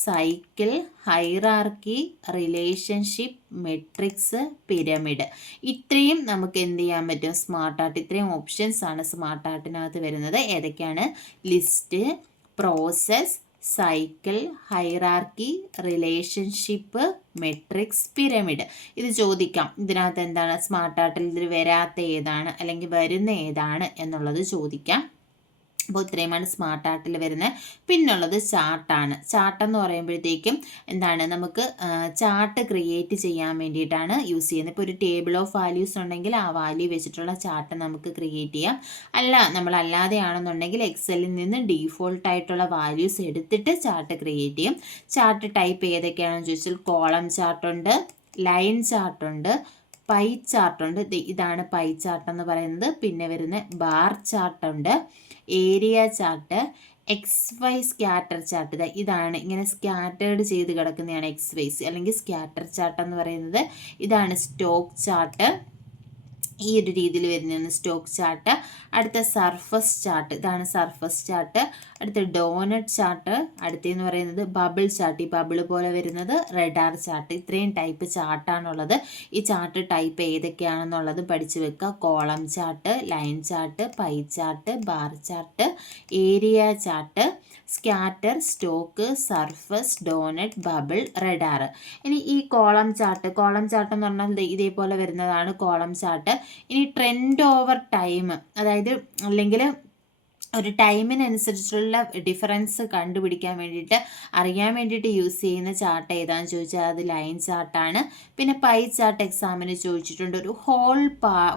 cycle, hierarchy, relationship, matrix, pyramid. ഇത്രയും നമുക്ക് എന്ത് ചെയ്യാൻ പറ്റും, സ്മാർട്ട് ആർട്ട്. ഇത്രയും ഓപ്ഷൻസ് ആണ് സ്മാർട്ട് ആർട്ടിനകത്ത് വരുന്നത്. ഏതൊക്കെയാണ്? List, process, cycle, hierarchy, relationship, matrix, pyramid. ഇത് ചോദിക്കാം, ഇതിനകത്ത് എന്താണ് സ്മാർട്ട് ആർട്ടിൽ ഇതിൽ വരാത്ത ഏതാണ് അല്ലെങ്കിൽ വരുന്ന ഏതാണ് എന്നുള്ളത് ചോദിക്കാം. അപ്പോൾ ഇത്രയുമാണ് സ്മാർട്ട് ആർട്ടിൽ വരുന്നത്. പിന്നുള്ളത് ചാർട്ടാണ്. ചാർട്ടെന്ന് പറയുമ്പോഴത്തേക്കും എന്താണ്, നമുക്ക് ചാർട്ട് ക്രിയേറ്റ് ചെയ്യാൻ വേണ്ടിയിട്ടാണ് യൂസ് ചെയ്യുന്നത്. ഇപ്പോൾ ഒരു ടേബിൾ ഓഫ് വാല്യൂസ് ഉണ്ടെങ്കിൽ ആ വാല്യൂ വെച്ചിട്ടുള്ള ചാർട്ട് നമുക്ക് ക്രിയേറ്റ് ചെയ്യാം. നമ്മളല്ലാതെ ആണെന്നുണ്ടെങ്കിൽ എക്സലിൽ നിന്ന് ഡീഫോൾട്ട് ആയിട്ടുള്ള വാല്യൂസ് എടുത്തിട്ട് ചാർട്ട് ക്രിയേറ്റ് ചെയ്യും. ചാർട്ട് ടൈപ്പ് ഏതൊക്കെയാണെന്ന് ചോദിച്ചാൽ കോളം ചാർട്ടുണ്ട്, ലൈൻ ചാർട്ടുണ്ട്, പൈ ചാർട്ടുണ്ട്. ഇതാണ് പൈ ചാർട്ട് എന്ന് പറയുന്നത്. പിന്നെ വരുന്ന ബാർ ചാർട്ടുണ്ട്, area chart, XY scatter chart. ഇതാണ് ഇങ്ങനെ സ്കാറ്റേർഡ് ചെയ്ത് കിടക്കുന്നതാണ് XY അല്ലെങ്കിൽ സ്കാറ്റർ ചാർട്ട് എന്ന് പറയുന്നത്. ഇതാണ് സ്റ്റോക്ക് ചാർട്ട്. ഈ ഒരു രീതിയിൽ വരുന്നതാണ് സ്റ്റോക്ക് ചാർട്ട്. അടുത്ത സർഫസ് ചാർട്ട്, ഇതാണ് സർഫസ് ചാർട്ട്. അടുത്ത ഡോനറ്റ് ചാർട്ട്. അടുത്തെന്ന് പറയുന്നത് ബബിൾ ചാർട്ട്, ഈ ബബിൾ പോലെ വരുന്നത് റഡാർ ചാർട്ട്. ഇത്രയും ടൈപ്പ് ചാർട്ടാണുള്ളത്. ഈ ചാർട്ട് ടൈപ്പ് ഏതൊക്കെയാണെന്നുള്ളത് പഠിച്ചു വെക്കുക. Column chart, line chart, pie chart, bar chart, area chart, scatter, stock, surface, doughnut, bubble, radar. ഇനി ഈ കോളം ചാർട്ട് എന്ന് പറഞ്ഞാൽ ഇതേപോലെ വരുന്നതാണ് കോളം ചാർട്ട്. ഇനി ട്രെൻഡ് ഓവർ ടൈം, അതായത് അല്ലെങ്കിൽ ഒരു ടൈമിനനുസരിച്ചുള്ള ഡിഫറൻസ് കണ്ടുപിടിക്കാൻ വേണ്ടിയിട്ട് അറിയാൻ വേണ്ടിയിട്ട് യൂസ് ചെയ്യുന്ന ചാർട്ട് ഏതാണെന്ന് ചോദിച്ചാൽ അത് ലൈൻ ചാർട്ടാണ്. പിന്നെ പൈ ചാർട്ട് എക്സാമിന് ചോദിച്ചിട്ടുണ്ട്. ഒരു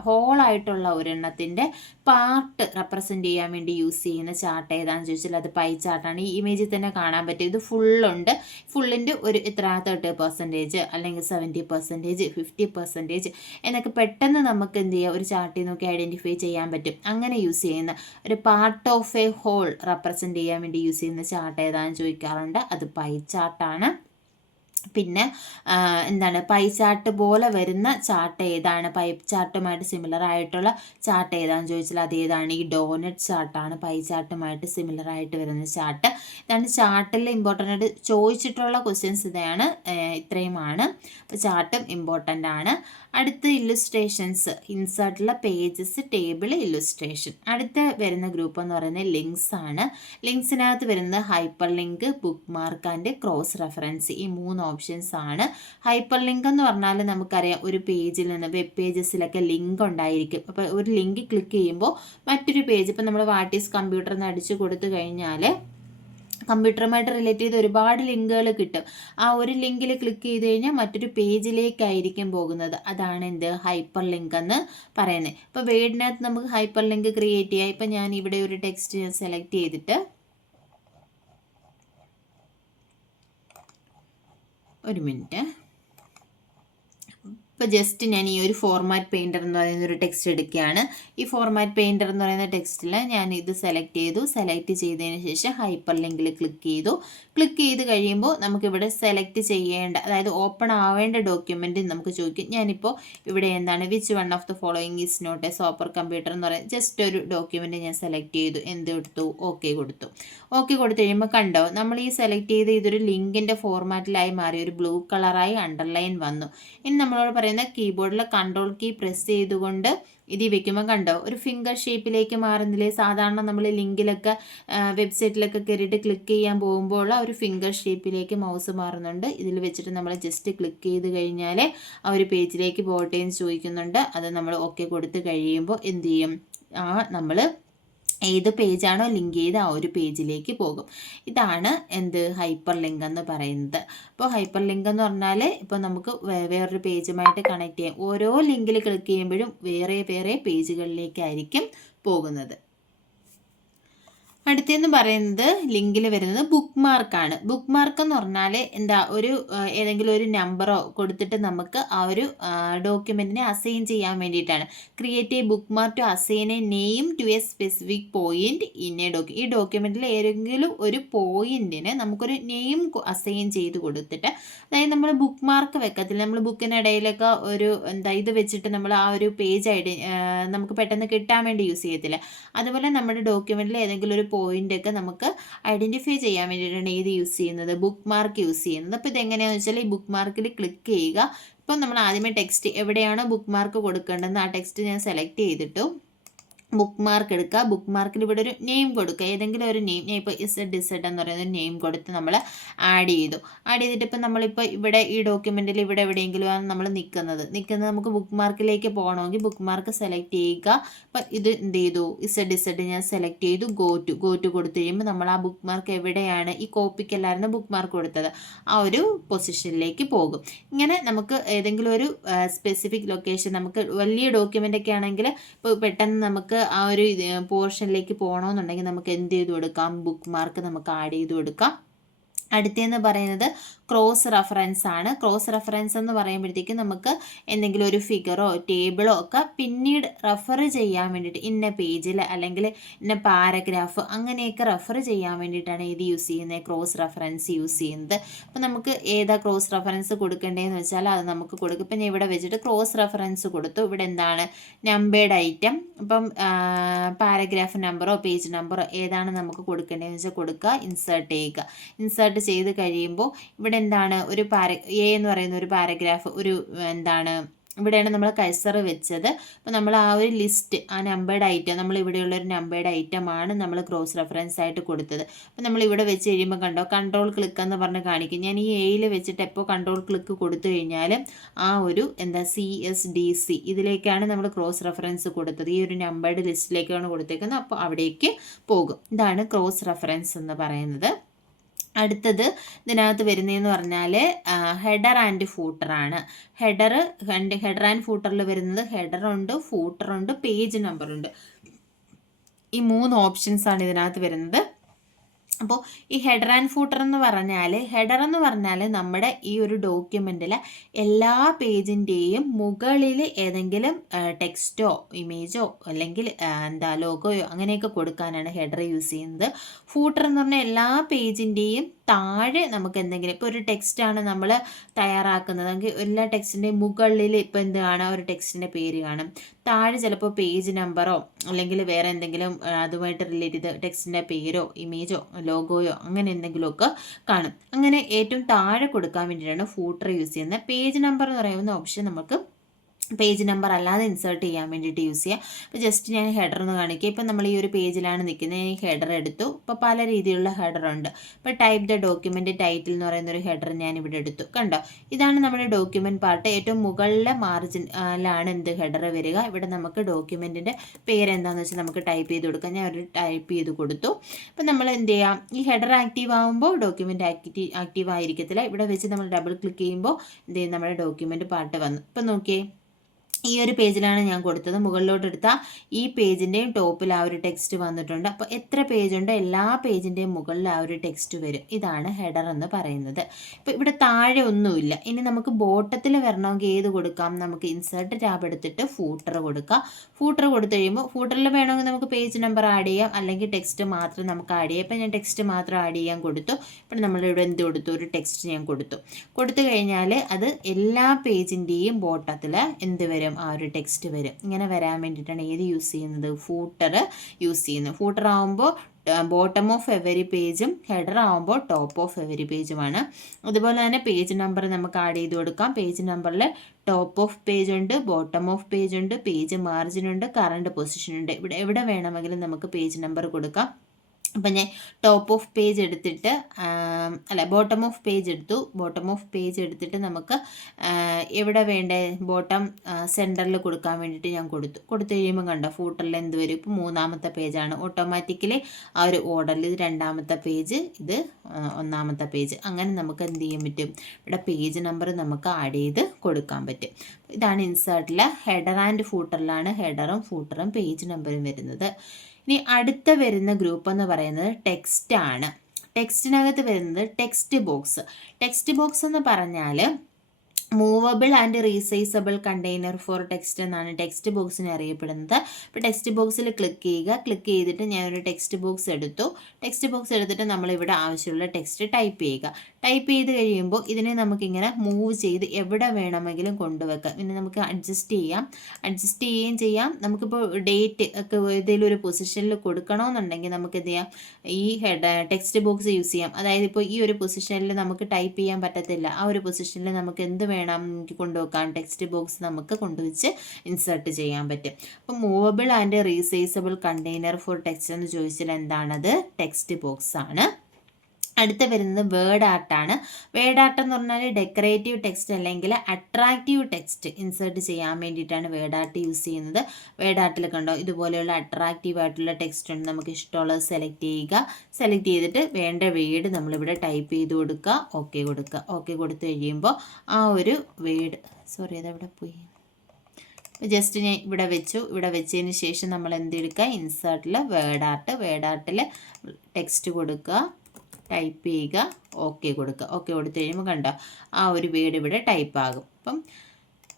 ഹോളായിട്ടുള്ള ഒരെണ്ണത്തിൻ്റെ പാർട്ട് റെപ്രസെൻറ്റ് ചെയ്യാൻ വേണ്ടി യൂസ് ചെയ്യുന്ന ചാർട്ട് ഏതാണെന്ന് ചോദിച്ചാൽ അത് പൈ ചാർട്ടാണ്. ഈ ഇമേജിൽ തന്നെ കാണാൻ പറ്റും. ഇത് ഫുള്ളുണ്ട്. ഫുള്ളിൻ്റെ ഒരു എത്ര 30% അല്ലെങ്കിൽ 70%, 50% എന്നൊക്കെ പെട്ടെന്ന് നമുക്ക് എന്ത് ചെയ്യുക, ഒരു ചാർട്ടിൽ നോക്കി ഐഡൻറ്റിഫൈ ചെയ്യാൻ പറ്റും. അങ്ങനെ യൂസ് ചെയ്യുന്ന ഒരു part of a whole represent ചെയ്യാൻ വേണ്ടി യൂസ് ചെയ്യുന്ന ചാർട്ട് ഏതാണെന്ന് ചോദിക്കാറുണ്ട്. അത് പൈ ചാർട്ടാണ്. പിന്നെ എന്താണ് പൈ ചാർട്ട് പോലെ വരുന്ന ചാർട്ട് ഏതാണ്, പൈ ചാർട്ടുമായിട്ട് സിമിലർ ആയിട്ടുള്ള ചാർട്ട് ഏതാണെന്ന് ചോദിച്ചാൽ അതേതാണ്, ഈ ഡോനറ്റ് ചാർട്ടാണ് പൈ ചാർട്ടുമായിട്ട് സിമിലർ ആയിട്ട് വരുന്ന ചാർട്ട്. ഇതാണ് ചാർട്ടിൽ ഇമ്പോർട്ടൻ്റ് ആയിട്ട് ചോദിച്ചിട്ടുള്ള ക്വസ്റ്റ്യൻസ്. ഇതാണ് ഇത്രയുമാണ്. അപ്പോൾ ചാർട്ടും ഇമ്പോർട്ടൻ്റ് ആണ്. അടുത്ത ഇല്ലുസ്ട്രേഷൻസ്, ഇൻസേർട്ടുള്ള പേജസ്, ടേബിൾ, ഇല്ലുസ്ട്രേഷൻ. അടുത്ത വരുന്ന ഗ്രൂപ്പ് എന്ന് പറയുന്നത് ലിങ്ക്സ് ആണ്. ലിങ്ക്സിനകത്ത് വരുന്നത് hyper link, book mark and cross reference. ഈ 3 ഓപ്ഷൻസ് ആണ്. ഹൈപ്പർ ലിങ്ക് എന്ന് പറഞ്ഞാൽ നമുക്കറിയാം, ഒരു പേജിൽ നിന്ന് വെബ് പേജസിലൊക്കെ ലിങ്ക് ഉണ്ടായിരിക്കും. അപ്പോൾ ഒരു ലിങ്ക് ക്ലിക്ക് ചെയ്യുമ്പോൾ മറ്റൊരു പേജ്, ഇപ്പോൾ നമ്മൾ വാട്ട് ഈസ് കമ്പ്യൂട്ടർ എന്ന് അടിച്ചു കൊടുത്തു കഴിഞ്ഞാൽ കമ്പ്യൂട്ടറുമായിട്ട് റിലേറ്റ് ചെയ്ത് ഒരുപാട് ലിങ്കുകൾ കിട്ടും. ആ ഒരു ലിങ്കിൽ ക്ലിക്ക് ചെയ്ത് കഴിഞ്ഞാൽ മറ്റൊരു പേജിലേക്കായിരിക്കും പോകുന്നത്. അതാണ് എന്ത്, ഹൈപ്പർ ലിങ്ക് എന്ന് പറയുന്നത്. ഇപ്പോൾ വേർഡിനകത്ത് നമുക്ക് ഹൈപ്പർ ലിങ്ക് ക്രിയേറ്റ് ചെയ്യാം. ഇപ്പം ഞാൻ ഇവിടെ ഒരു ടെക്സ്റ്റ് സെലക്ട് ചെയ്തിട്ട് ഒരു മിനിറ്റ്, ഇപ്പോൾ ജസ്റ്റ് ഞാൻ ഈ ഒരു ഫോർമാറ്റ് പെയിൻറ്റർ എന്ന് പറയുന്ന ഒരു ടെക്സ്റ്റ് എടുക്കുകയാണ്. ഈ ഫോർമാറ്റ് പെയിൻറ്റർ എന്ന് പറയുന്ന ടെക്സ്റ്റിൽ ഞാൻ ഇത് സെലക്ട് ചെയ്തു. സെലക്ട് ചെയ്തതിന് ശേഷം ഹൈപ്പർ ലിങ്കിൽ ക്ലിക്ക് ചെയ്തു. ക്ലിക്ക് ചെയ്ത് കഴിയുമ്പോൾ നമുക്കിവിടെ സെലക്ട് ചെയ്യേണ്ട, അതായത് ഓപ്പൺ ആവേണ്ട ഡോക്യുമെൻറ്റ് നമുക്ക് ചോദിക്കും. ഞാനിപ്പോൾ ഇവിടെ എന്താണ് which one of the following is not a super computer എന്ന് പറയുന്നത് ജസ്റ്റ് ഒരു ഡോക്യുമെൻറ്റ് ഞാൻ സെലക്ട് ചെയ്തു. എന്ത് കൊടുത്തു? ഓക്കെ കൊടുത്തു. ഓക്കെ കൊടുത്തു കഴിയുമ്പോൾ കണ്ടോ, നമ്മൾ ഈ സെലക്ട് ചെയ്ത് ഇതൊരു ലിങ്കിൻ്റെ ഫോർമാറ്റിലായി മാറി, ഒരു ബ്ലൂ കളറായി അണ്ടർലൈൻ വന്നു. ഇനി നമ്മളോട് പറയുന്ന കീബോർഡിലെ കൺട്രോൾ കീ പ്രസ് ചെയ്തുകൊണ്ട് ഇത് വെക്കുമ്പോൾ കണ്ടോ ഒരു ഫിംഗർ ഷേപ്പിലേക്ക് മാറുന്നില്ലേ? സാധാരണ നമ്മൾ ലിങ്കിലൊക്കെ വെബ്സൈറ്റിലൊക്കെ കയറിയിട്ട് ക്ലിക്ക് ചെയ്യാൻ പോകുമ്പോൾ ഒരു ഫിംഗർ ഷേപ്പിലേക്ക് മൗസ് മാറുന്നുണ്ട്. ഇതിൽ വെച്ചിട്ട് നമ്മൾ ജസ്റ്റ് ക്ലിക്ക് ചെയ്ത് കഴിഞ്ഞാൽ ആ ഒരു പേജിലേക്ക് പോകട്ടെ എന്ന് ചോദിക്കുന്നുണ്ട്. അത് നമ്മൾ ഓക്കെ കൊടുത്ത് കഴിയുമ്പോൾ എന്ത് ചെയ്യും? നമ്മൾ ഏത് പേജാണോ ലിങ്ക് ചെയ്ത് ആ ഒരു പേജിലേക്ക് പോകും. ഇതാണ് എന്ത് ഹൈപ്പർ ലിങ്ക് എന്ന് പറയുന്നത്. അപ്പോൾ ഹൈപ്പർ ലിങ്ക് എന്ന് പറഞ്ഞാൽ ഇപ്പോൾ നമുക്ക് വേറൊരു പേജുമായിട്ട് കണക്ട് ചെയ്യാം. ഓരോ ലിങ്കിൽ ക്ലിക്ക് ചെയ്യുമ്പോഴും വേറെ വേറെ പേജുകളിലേക്കായിരിക്കും പോകുന്നത്. അടുത്തെന്ന് പറയുന്നത് ലിങ്കിൽ വരുന്നത് ബുക്ക് മാർക്കാണ്. ബുക്ക് മാർക്ക് എന്ന് പറഞ്ഞാൽ എന്താ, ഒരു ഏതെങ്കിലും ഒരു നമ്പറോ കൊടുത്തിട്ട് നമുക്ക് ആ ഒരു ഡോക്യുമെൻറ്റിനെ അസൈൻ ചെയ്യാൻ വേണ്ടിയിട്ടാണ്. Create a bookmark to assign a name to a specific point in a ഈ ഡോക്യുമെൻറ്റിൽ ഏതെങ്കിലും ഒരു പോയിന്റിന് നമുക്കൊരു നെയിം അസൈൻ ചെയ്ത് കൊടുത്തിട്ട്, അതായത് നമ്മൾ ബുക്ക് മാർക്ക് വെക്കത്തില്ല, നമ്മൾ ബുക്കിനിടയിലൊക്കെ ഒരു എന്താ ഇത് വെച്ചിട്ട് നമ്മൾ ആ ഒരു പേജ് നമുക്ക് പെട്ടെന്ന് കിട്ടാൻ വേണ്ടി യൂസ് ചെയ്യത്തില്ല. അതുപോലെ നമ്മുടെ ഡോക്യുമെൻറ്റിൽ ഏതെങ്കിലും ഒരു പോയിൻ്റൊക്കെ നമുക്ക് ഐഡൻറ്റിഫൈ ചെയ്യാൻ വേണ്ടിയിട്ടാണ് ഏത് യൂസ് ചെയ്യുന്നത്? ബുക്ക് മാർക്ക് യൂസ് ചെയ്യുന്നത്. അപ്പോൾ ഇതെങ്ങനെയാണെന്ന് വെച്ചാൽ ഈ ബുക്ക് മാർക്കിൽ ക്ലിക്ക് ചെയ്യുക. ഇപ്പം നമ്മൾ ആദ്യമേ ടെക്സ്റ്റ് എവിടെയാണോ ബുക്ക് മാർക്ക് കൊടുക്കേണ്ടതെന്ന് ആ ടെക്സ്റ്റ് ഞാൻ സെലക്ട് ചെയ്തിട്ടു ബുക്ക് മാർക്ക് എടുക്കുക. ബുക്ക് മാർക്കിൽ ഇവിടെ ഒരു നെയിം കൊടുക്കുക, ഏതെങ്കിലും ഒരു നെയിം. ഞാൻ ഇപ്പോൾ ഇസഡ് എന്ന് പറയുന്ന നെയിം കൊടുത്ത് നമ്മൾ ആഡ് ചെയ്തിട്ട് ഇപ്പം നമ്മളിപ്പോൾ ഇവിടെ ഈ ഡോക്യുമെൻറ്റിൽ ഇവിടെ എവിടെയെങ്കിലും ആണ് നമ്മൾ നിൽക്കുന്നത് നമുക്ക് ബുക്ക് മാർക്കിലേക്ക് പോകണമെങ്കിൽ ബുക്ക് മാർക്ക് സെലക്ട് ചെയ്യുക. അപ്പം ഇത് എന്ത് ചെയ്തു? ഇസഡ് ഞാൻ സെലക്ട് ചെയ്തു. ഗോ ടു കൊടുത്തു കഴിയുമ്പോൾ നമ്മൾ ആ ബുക്ക് മാർക്ക് എവിടെയാണ്, ഈ കോപ്പിക്കല്ലായിരുന്നു ബുക്ക് മാർക്ക് കൊടുത്തത്, ആ ഒരു പൊസിഷനിലേക്ക് പോകും. ഇങ്ങനെ നമുക്ക് ഏതെങ്കിലും ഒരു സ്പെസിഫിക് ലൊക്കേഷൻ, നമുക്ക് വലിയ ഡോക്യുമെൻ്റൊക്കെ ആണെങ്കിൽ ഇപ്പോൾ പെട്ടെന്ന് നമുക്ക് ആ ഒരു പോർഷനിലേക്ക് പോകണമെന്നുണ്ടെങ്കിൽ നമുക്ക് എന്ത് ചെയ്ത് കൊടുക്കാം? ബുക്ക് മാർക്ക് നമുക്ക് ആഡ് ചെയ്ത് കൊടുക്കാം. അടുത്തതെന്ന് പറയുന്നത് ക്രോസ് റെഫറൻസ് ആണ്. ക്രോസ് റെഫറൻസ് എന്ന് പറയുമ്പോഴത്തേക്കും നമുക്ക് എന്തെങ്കിലും ഒരു ഫിഗറോ ടേബിളോ ഒക്കെ പിന്നീട് റെഫർ ചെയ്യാൻ വേണ്ടിയിട്ട് ഇന്ന പേജിൽ അല്ലെങ്കിൽ ഇന്ന പാരഗ്രാഫ് അങ്ങനെയൊക്കെ റെഫർ ചെയ്യാൻ വേണ്ടിയിട്ടാണ് ഇത് യൂസ് ചെയ്യുന്നത്, ക്രോസ് റെഫറൻസ് യൂസ് ചെയ്യുന്നത്. അപ്പോൾ നമുക്ക് ഏതാ ക്രോസ് റെഫറൻസ് കൊടുക്കേണ്ടതെന്ന് വെച്ചാൽ അത് നമുക്ക് കൊടുക്കും. ഇപ്പം ഞാൻ ഇവിടെ വെച്ചിട്ട് ക്രോസ് റെഫറൻസ് കൊടുത്തു. ഇവിടെ എന്താണ് നമ്പേർഡ് ഐറ്റം, ഇപ്പം പാരഗ്രാഫ് നമ്പറോ പേജ് നമ്പറോ ഏതാണ് നമുക്ക് കൊടുക്കേണ്ടതെന്ന് വെച്ചാൽ കൊടുക്കുക, ഇൻസേർട്ട് ചെയ്യുക. ഇൻസേർട്ട് ചെയ്ത് കഴിയുമ്പോൾ ഇവിടെ എന്താണ് ഒരു എ എന്ന് പറയുന്ന ഒരു പാരഗ്രാഫ്, ഒരു എന്താണ് ഇവിടെയാണ് നമ്മൾ കഴ്സർ വെച്ചത്. അപ്പോൾ നമ്മൾ ആ ഒരു ലിസ്റ്റ്, ആ നമ്പേർഡ് ഐറ്റം, നമ്മൾ ഇവിടെയുള്ള ഒരു നമ്പേർഡ് ഐറ്റമാണ് നമ്മൾ ക്രോസ് റെഫറൻസ് ആയിട്ട് കൊടുത്തത്. അപ്പോൾ നമ്മൾ ഇവിടെ വെച്ച് കഴിയുമ്പോൾ കണ്ടോ കൺട്രോൾ ക്ലിക്ക് എന്ന് പറഞ്ഞ് കാണിക്കും. ഞാൻ ഈ എയിൽ വെച്ചിട്ട് എപ്പോൾ കൺട്രോൾ ക്ലിക്ക് കൊടുത്തു കഴിഞ്ഞാൽ ആ ഒരു എന്താ CSDC ഇതിലേക്കാണ് നമ്മൾ ക്രോസ് റെഫറൻസ് കൊടുത്തത്, ഈ ഒരു നമ്പേർഡ് ലിസ്റ്റിലേക്കാണ് കൊടുത്തേക്കുന്നത്. അപ്പോൾ അവിടേക്ക് പോകും. ഇതാണ് ക്രോസ് റെഫറൻസ് എന്ന് പറയുന്നത്. അടുത്തത് ഇതിനകത്ത് വരുന്നതെന്ന് പറഞ്ഞാൽ ഹെഡർ ആൻഡ് ഫൂട്ടറാണ്. ഹെഡർ ആൻഡ് ഫൂട്ടറിൽ വരുന്നത് ഹെഡറുണ്ട്, ഫൂട്ടറുണ്ട്, പേജ് നമ്പറുണ്ട്. ഈ 3 ഓപ്ഷൻസാണ് ഇതിനകത്ത് വരുന്നത്. അപ്പോൾ ഈ ഹെഡർ ആൻഡ് ഫൂട്ടർ എന്ന് പറഞ്ഞാൽ നമ്മുടെ ഈ ഒരു ഡോക്യുമെൻറ്റിലെ എല്ലാ പേജിൻ്റെയും മുകളിൽ ഏതെങ്കിലും ടെക്സ്റ്റോ ഇമേജോ അല്ലെങ്കിൽ എന്താ ലോഗോയോ അങ്ങനെയൊക്കെ കൊടുക്കാനാണ് ഹെഡർ യൂസ് ചെയ്യുന്നത്. ഫൂട്ടർ എന്ന് പറഞ്ഞാൽ എല്ലാ പേജിൻ്റെയും താഴെ നമുക്ക് എന്തെങ്കിലും, ഇപ്പോൾ ഒരു ടെക്സ്റ്റാണ് നമ്മൾ തയ്യാറാക്കുന്നതെങ്കിൽ എല്ലാ ടെക്സ്റ്റിൻ്റെയും മുകളിൽ ഇപ്പോൾ എന്ത് കാണാം, ഒരു ടെക്സ്റ്റിൻ്റെ പേര് കാണും. താഴെ ചിലപ്പോൾ പേജ് നമ്പറോ അല്ലെങ്കിൽ വേറെ എന്തെങ്കിലും അതുമായിട്ട് റിലേറ്റ് ചെയ്ത് ടെക്സ്റ്റിൻ്റെ പേരോ ഇമേജോ ലോഗോയോ അങ്ങനെ എന്തെങ്കിലുമൊക്കെ കാണും. അങ്ങനെ ഏറ്റവും താഴെ കൊടുക്കാൻ വേണ്ടിയിട്ടാണ് ഫൂട്ടർ യൂസ് ചെയ്യുന്നത്. പേജ് നമ്പർ എന്ന് പറയുന്ന ഓപ്ഷൻ നമുക്ക് പേജ് നമ്പർ അല്ലാതെ ഇൻസേർട്ട് ചെയ്യാൻ വേണ്ടിയിട്ട് യൂസ് ചെയ്യാം. അപ്പോൾ ജസ്റ്റ് ഞാൻ ഹെഡർ ഒന്ന് കാണിക്കുക. ഇപ്പം നമ്മൾ ഈ ഒരു പേജിലാണ് നിൽക്കുന്നത്, ഞാൻ ഈ ഹെഡർ എടുത്തു. ഇപ്പോൾ പല രീതിയിലുള്ള ഹെഡറുണ്ട്. ഇപ്പോൾ ടൈപ്പ് ദ ഡോക്യുമെൻ്റ് ടൈറ്റിൽ എന്ന് പറയുന്നൊരു ഹെഡർ ഞാൻ ഇവിടെ എടുത്തു. കണ്ടോ, ഇതാണ് നമ്മുടെ ഡോക്യുമെൻറ്റ് പാർട്ട്. ഏറ്റവും മുകളിലെ മാർജിനിലാണ് എന്ത് ഹെഡർ വരിക. ഇവിടെ നമുക്ക് ഡോക്യുമെൻറ്റിൻ്റെ പേര് എന്താണെന്ന് വെച്ചാൽ നമുക്ക് ടൈപ്പ് ചെയ്ത് കൊടുക്കാം. ഞാൻ ഒരു ടൈപ്പ് ചെയ്ത് കൊടുത്തു. അപ്പം നമ്മൾ എന്ത് ചെയ്യാം, ഈ ഹെഡർ ആക്റ്റീവ് ആകുമ്പോൾ ഡോക്യുമെൻറ്റ് ആക്റ്റീവ് ആയിരിക്കത്തില്ല. ഇവിടെ വെച്ച് നമ്മൾ ഡബിൾ ക്ലിക്ക് ചെയ്യുമ്പോൾ എന്ത് ചെയ്യും, നമ്മുടെ ഡോക്യുമെൻറ്റ് പാർട്ട് വന്നു. ഇപ്പം നോക്കിയേ, ഈ ഒരു പേജിലാണ് ഞാൻ കൊടുത്തത്. മുകളിലോട്ട് എടുത്താൽ ഈ പേജിൻ്റെയും ടോപ്പിൽ ആ ഒരു ടെക്സ്റ്റ് വന്നിട്ടുണ്ട്. അപ്പോൾ എത്ര പേജുണ്ട് എല്ലാ പേജിൻ്റെയും മുകളിൽ ആ ഒരു ടെക്സ്റ്റ് വരും. ഇതാണ് ഹെഡർ എന്ന് പറയുന്നത്. ഇപ്പോൾ ഇവിടെ താഴെ ഒന്നുമില്ല. ഇനി നമുക്ക് ബോട്ടത്തിൽ വരണമെങ്കിൽ ഏത് കൊടുക്കാം? നമുക്ക് ഇൻസേർട്ട് ടാബ് എടുത്തിട്ട് ഫൂട്ടർ കൊടുക്കാം. ഫൂട്ടർ കൊടുത്തു കഴിയുമ്പോൾ ഫൂട്ടറിൽ വേണമെങ്കിൽ നമുക്ക് പേജ് നമ്പർ ആഡ് ചെയ്യാം, അല്ലെങ്കിൽ ടെക്സ്റ്റ് മാത്രം നമുക്ക് ആഡ് ചെയ്യാം. ഇപ്പോൾ ഞാൻ ടെക്സ്റ്റ് മാത്രം ആഡ് ചെയ്യാൻ കൊടുത്തു. ഇപ്പോൾ നമ്മളിവിടെ എന്ത് കൊടുത്തു? ഒരു ടെക്സ്റ്റ് ഞാൻ കൊടുത്തു കഴിഞ്ഞാൽ അത് എല്ലാ പേജിൻ്റെയും ബോട്ടത്തിൽ എന്ത് വരും? ആ ഒരു ടെക്സ്റ്റ് വരും. ഇങ്ങനെ വരാൻ വേണ്ടിയിട്ടാണ് ഏത് യൂസ് ചെയ്യുന്നത്? ഫൂട്ടർ യൂസ് ചെയ്യുന്നത്. ഫൂട്ടർ ആകുമ്പോൾ ബോട്ടം ഓഫ് എവരി പേജും ഹെഡർ ആകുമ്പോൾ ടോപ്പ് ഓഫ് എവരി പേജുമാണ്. അതുപോലെ തന്നെ പേജ് നമ്പർ നമുക്ക് ആഡ് ചെയ്ത് കൊടുക്കാം. പേജ് നമ്പറിൽ ടോപ്പ് ഓഫ് പേജ് ഉണ്ട്, ബോട്ടം ഓഫ് പേജ് ഉണ്ട്, പേജ് മാർജിൻ ഉണ്ട്, കറണ്ട് പൊസിഷൻ ഉണ്ട്. ഇവിടെ എവിടെ വേണമെങ്കിലും നമുക്ക് പേജ് നമ്പർ കൊടുക്കാം. അപ്പം ഞാൻ ടോപ്പ് ഓഫ് പേജ് എടുത്തിട്ട് ബോട്ടം ഓഫ് പേജ് എടുത്തു. ബോട്ടം ഓഫ് പേജ് എടുത്തിട്ട് നമുക്ക് എവിടെ വേണ്ടേ? ബോട്ടം സെൻറ്ററിൽ കൊടുക്കാൻ വേണ്ടിയിട്ട് ഞാൻ കൊടുത്തു കഴിയുമ്പോൾ കണ്ടോ ഫൂട്ടറിൽ എന്ത് വരും? ഇപ്പോൾ 3ാമത്തെ പേജാണ്. ഓട്ടോമാറ്റിക്കലി ആ ഒരു ഓർഡറിൽ ഇത് 2ാമത്തെ പേജ്, ഇത് 1ാമത്തെ പേജ്. അങ്ങനെ നമുക്ക് എന്ത് ചെയ്യാൻ പറ്റും? ഇവിടെ പേജ് നമ്പർ നമുക്ക് ആഡ് ചെയ്ത് കൊടുക്കാൻ പറ്റും. ഇതാണ് ഇൻസേർട്ടിൽ ഹെഡർ ആൻഡ് ഫൂട്ടറിലാണ് ഹെഡറും ഫൂട്ടറും പേജ് നമ്പറും വരുന്നത്. ഇനി അടുത്ത വരുന്ന ഗ്രൂപ്പ് എന്ന് പറയുന്നത് ടെക്സ്റ്റ് ആണ്. ടെക്സ്റ്റിനകത്ത് വരുന്നത് ടെക്സ്റ്റ് ബോക്സ്. ടെക്സ്റ്റ് ബോക്സ് എന്ന് പറഞ്ഞാൽ movable and resizable container for text എന്നാണ് ടെക്സ്റ്റ് ബോക്സിനെ അറിയപ്പെടുന്നത്. അപ്പോൾ ടെക്സ്റ്റ് ബോക്സിൽ ക്ലിക്ക് ചെയ്യുക. ക്ലിക്ക് ചെയ്തിട്ട് ഞാനൊരു ടെക്സ്റ്റ് ബോക്സ് എടുത്തു. ടെക്സ്റ്റ് ബോക്സ് എടുത്തിട്ട് നമ്മളിവിടെ ആവശ്യമുള്ള ടെക്സ്റ്റ് ടൈപ്പ് ചെയ്യുക. ടൈപ്പ് ചെയ്ത് കഴിയുമ്പോൾ ഇതിനെ നമുക്കിങ്ങനെ മൂവ് ചെയ്ത് എവിടെ വേണമെങ്കിലും കൊണ്ടുവെക്കാം. പിന്നെ നമുക്ക് അഡ്ജസ്റ്റ് ചെയ്യുകയും ചെയ്യാം. നമുക്കിപ്പോൾ ഡേറ്റ് ഒക്കെ ഏതെങ്കിലും ഒരു പൊസിഷനിൽ കൊടുക്കണമെന്നുണ്ടെങ്കിൽ നമുക്ക് എന്ത് ചെയ്യാം? ഈ ടെക്സ്റ്റ് ബോക്സ് യൂസ് ചെയ്യാം. അതായത് ഇപ്പോൾ ഈ ഒരു പൊസിഷനിൽ നമുക്ക് ടൈപ്പ് ചെയ്യാൻ പറ്റത്തില്ല. ആ ഒരു പൊസിഷനിൽ നമുക്ക് എന്ത് വേണം കൊണ്ടുവെക്കാം? ടെക്സ്റ്റ് ബോക്സ് നമുക്ക് കൊണ്ടുവച്ച് ഇൻസേർട്ട് ചെയ്യാൻ പറ്റും. അപ്പോൾ movable and resizable container for text എന്ന് ചോദിച്ചാൽ എന്താണത്? ടെക്സ്റ്റ് ബോക്സ് ആണ്. അടുത്ത വരുന്നത് വേർഡ് ആർട്ടാണ്. വേർഡ് ആർട്ട് എന്ന് പറഞ്ഞാൽ ഡെക്കറേറ്റീവ് ടെക്സ്റ്റ് അല്ലെങ്കിൽ അട്രാക്റ്റീവ് ടെക്സ്റ്റ് ഇൻസേർട്ട് ചെയ്യാൻ വേണ്ടിയിട്ടാണ് വേർഡ് ആർട്ട് യൂസ് ചെയ്യുന്നത്. വേർഡ് ആർട്ടിൽ കണ്ടോ ഇതുപോലെയുള്ള അട്രാക്റ്റീവ് ആയിട്ടുള്ള ടെക്സ്റ്റ് ഉണ്ട്. നമുക്ക് ഇഷ്ടമുള്ളത് സെലക്ട് ചെയ്യുക. സെലക്ട് ചെയ്തിട്ട് വേണ്ട വേർഡ് നമ്മളിവിടെ ടൈപ്പ് ചെയ്ത് കൊടുക്കുക. ഓക്കെ കൊടുത്തു കഴിയുമ്പോൾ ആ ഒരു വേർഡ് അതെവിടെ പോയി? ജസ്റ്റ് ഞാൻ ഇവിടെ വെച്ചു. ഇവിടെ വെച്ചതിന് ശേഷം നമ്മൾ എന്തെടുക്കുക? ഇൻസേർട്ടിൽ വേർഡ് ആർട്ടിൽ ടെക്സ്റ്റ് കൊടുക്കുക, ടൈപ്പ് ചെയ്യുക, ഓക്കെ കൊടുക്കുക. ഓക്കെ കൊടുത്തു കഴിയുമ്പോൾ കണ്ടോ ആ ഒരു വേർഡ് ഇവിടെ ടൈപ്പ് ആകും. അപ്പം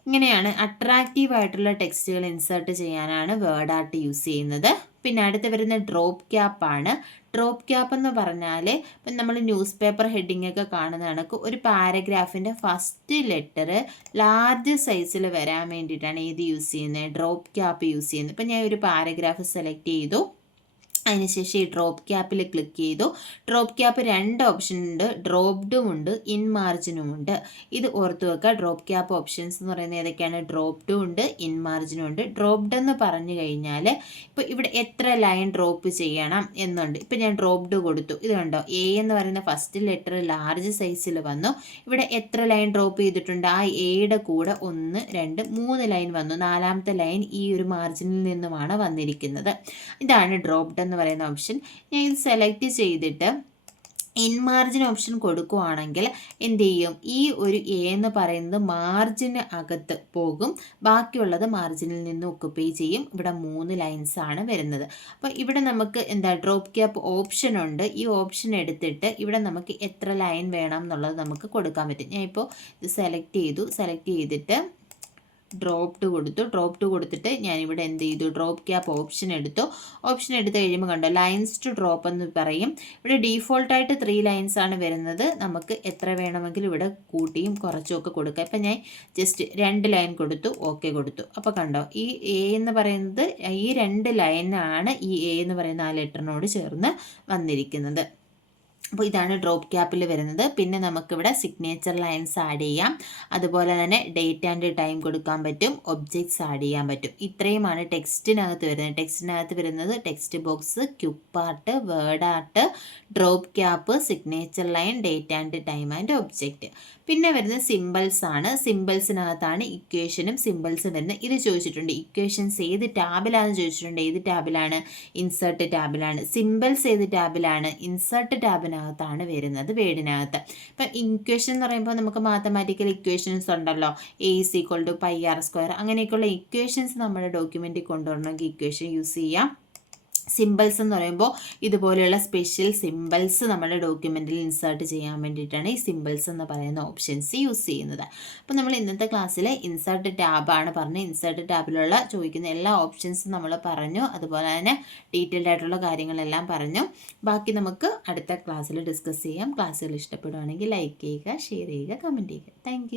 ഇങ്ങനെയാണ് അട്രാക്റ്റീവ് ആയിട്ടുള്ള ടെക്സ്റ്റുകൾ ഇൻസേർട്ട് ചെയ്യാനാണ് വേർഡ് ആർട്ട് യൂസ് ചെയ്യുന്നത്. പിന്നെ അടുത്ത് വരുന്ന ഡ്രോപ്പ് ക്യാപ്പ് ആണ്. ഡ്രോപ്പ് ക്യാപ്പ് എന്ന് പറഞ്ഞാൽ ഇപ്പം നമ്മൾ ന്യൂസ് പേപ്പർ ഹെഡിങ് ഒക്കെ കാണുന്ന കണക്ക് ഒരു പാരഗ്രാഫിൻ്റെ ഫസ്റ്റ് ലെറ്റർ ലാർജ് സൈസിൽ വരാൻ വേണ്ടിയിട്ടാണ് ഇത് യൂസ് ചെയ്യുന്നത്, ഡ്രോപ്പ് ക്യാപ്പ് യൂസ് ചെയ്യുന്നത്. ഇപ്പം ഞാൻ ഒരു പാരഗ്രാഫ് സെലക്ട് ചെയ്തു. അതിനുശേഷം ഈ ഡ്രോപ്പ് ക്യാപ്പിൽ ക്ലിക്ക് ചെയ്തു. ഡ്രോപ്പ് ക്യാപ്പ് 2 ഓപ്ഷൻ ഉണ്ട്, ഡ്രോപ്ഡും ഉണ്ട്, ഇൻ മാർജിനും ഉണ്ട്. ഇത് ഓർത്ത് വെക്കുക. ഡ്രോപ്പ് ക്യാപ്പ് ഓപ്ഷൻസ് എന്ന് പറയുന്നത് ഏതൊക്കെയാണ്? ഡ്രോപ്ഡും ഉണ്ട്, ഇൻ മാർജിനും ഉണ്ട്. ഡ്രോപ്ഡ് എന്ന് പറഞ്ഞു കഴിഞ്ഞാൽ ഇപ്പോൾ ഇവിടെ എത്ര ലൈൻ ഡ്രോപ്പ് ചെയ്യണം എന്നുണ്ട്. ഇപ്പോൾ ഞാൻ ഡ്രോപ്ഡ് കൊടുത്തു. ഇത് കണ്ടോ എ എന്ന് പറയുന്ന ഫസ്റ്റ് ലെറ്റർ ലാർജ് സൈസിൽ വന്നു. ഇവിടെ എത്ര ലൈൻ ഡ്രോപ്പ് ചെയ്തിട്ടുണ്ട്? ആ എയുടെ കൂടെ 1 2 3 ലൈൻ വന്നു. 4ാമത്തെ ലൈൻ ഈ ഒരു മാർജിനിൽ നിന്നുമാണ് വന്നിരിക്കുന്നത്. ഇതാണ് ഡ്രോപ്ഡ് എന്ന് പറയുന്ന ഓപ്ഷൻ. ഞാൻ ഇത് സെലക്ട് ചെയ്തിട്ട് ഇൻ മാർജിൻ ഓപ്ഷൻ കൊടുക്കുകയാണെങ്കിൽ എന്ത് ചെയ്യും? ഈ ഒരു എ എന്ന് പറയുന്നത് മാർജിന് അകത്ത് പോകും, ബാക്കിയുള്ളത് മാർജിനിൽ നിന്ന് ഒക്കുപ്പൈ ചെയ്യും. ഇവിടെ 3 ലൈൻസ് ആണ് വരുന്നത്. അപ്പോൾ ഇവിടെ നമുക്ക് ഡ്രോപ്പ് ക്യാപ്പ് ഓപ്ഷൻ ഉണ്ട്. ഈ ഓപ്ഷൻ എടുത്തിട്ട് ഇവിടെ നമുക്ക് എത്ര ലൈൻ വേണം എന്നുള്ളത് നമുക്ക് കൊടുക്കാൻ പറ്റും. ഞാൻ ഇപ്പോൾ ഇത് സെലക്ട് ചെയ്തിട്ട് ഡ്രോപ്ഡ് കൊടുത്തിട്ട് ഞാനിവിടെ എന്ത് ചെയ്തു? ഡ്രോപ്പ് ക്യാപ്പ് ഓപ്ഷൻ എടുത്തു കഴിയുമ്പോൾ കണ്ടോ ലൈൻസ് ടു ഡ്രോപ്പ് എന്ന് പറയും. ഇവിടെ ഡീഫോൾട്ടായിട്ട് 3 ലൈൻസ് ആണ് വരുന്നത്. നമുക്ക് എത്ര വേണമെങ്കിലും ഇവിടെ കൂട്ടിയും കുറച്ചും ഒക്കെ കൊടുക്കാം. ഇപ്പം ഞാൻ ജസ്റ്റ് 2 ലൈൻ കൊടുത്തു, ഓക്കെ കൊടുത്തു. അപ്പോൾ കണ്ടോ ഈ എ എന്ന് പറയുന്നത് ഈ 2 ലൈനാണ് ഈ എ എന്ന് പറയുന്ന ആ ലെറ്ററിനോട് ചേർന്ന് വന്നിരിക്കുന്നത്. അപ്പോൾ ഇതാണ് ഡ്രോപ്പ് ക്യാപ്പിൽ വരുന്നത്. പിന്നെ നമുക്കിവിടെ സിഗ്നേച്ചർ ലൈൻസ് ആഡ് ചെയ്യാം. അതുപോലെ തന്നെ ഡേറ്റ് ആൻഡ് ടൈം കൊടുക്കാൻ പറ്റും, ഒബ്ജക്ട്സ് ആഡ് ചെയ്യാൻ പറ്റും. ഇത്രയുമാണ് ടെക്സ്റ്റിനകത്ത് വരുന്നത്. Text box, quick art, word art, drop cap, signature line, date and time and object. പിന്നെ വരുന്നത് സിമ്പിൾസ് ആണ്. സിമ്പിൾസിനകത്താണ് ഇക്വേഷനും സിമ്പിൾസും വരുന്നത്. ഇത് ചോദിച്ചിട്ടുണ്ട് ഇക്വേഷൻസ് ഏത് ടാബിലാണെന്ന് ചോദിച്ചിട്ടുണ്ട്. ഏത് ടാബിലാണ്? ഇൻസേർട്ട് ടാബിലാണ്. സിമ്പിൾസ് ഏത് ടാബിലാണ്? ഇൻസേർട്ട് ടാബിലാണ് ഇതിനകത്താണ് വരുന്നത്, വേർഡിനകത്ത്. ഇപ്പം ഇക്വേഷൻ എന്ന് പറയുമ്പോൾ നമുക്ക് മാത്തമാറ്റിക്കൽ ഇക്വേഷൻസ് ഉണ്ടല്ലോ, A=πr², അങ്ങനെയൊക്കെയുള്ള ഇക്വേഷൻസ് നമ്മുടെ ഡോക്യുമെൻറ്റിൽ കൊണ്ടുവരണമെങ്കിൽ ഇക്വേഷൻ യൂസ് ചെയ്യാം. സിമ്പിൾസ് എന്ന് പറയുമ്പോൾ ഇതുപോലെയുള്ള സ്പെഷ്യൽ സിമ്പിൾസ് നമ്മുടെ ഡോക്യുമെൻറ്റിൽ ഇൻസേർട്ട് ചെയ്യാൻ വേണ്ടിയിട്ടാണ് ഈ സിമ്പിൾസ് എന്ന് പറയുന്ന ഓപ്ഷൻസ് യൂസ് ചെയ്യുന്നത്. അപ്പോൾ നമ്മൾ ഇന്നത്തെ ക്ലാസ്സിൽ ഇൻസേർട്ട് ടാബാണ് പറഞ്ഞത്. ഇൻസേർട്ട് ടാബിലുള്ള ചോദിക്കുന്ന എല്ലാ ഓപ്ഷൻസും നമ്മൾ പറഞ്ഞു, അതുപോലെ തന്നെ ഡീറ്റെയിൽഡ് ആയിട്ടുള്ള കാര്യങ്ങളെല്ലാം പറഞ്ഞു. ബാക്കി നമുക്ക് അടുത്ത ക്ലാസ്സിൽ ഡിസ്കസ് ചെയ്യാം. ക്ലാസ്സുകൾ ഇഷ്ടപ്പെടുവാണെങ്കിൽ ലൈക്ക് ചെയ്യുക, ഷെയർ ചെയ്യുക, കമൻറ്റ് ചെയ്യുക. താങ്ക്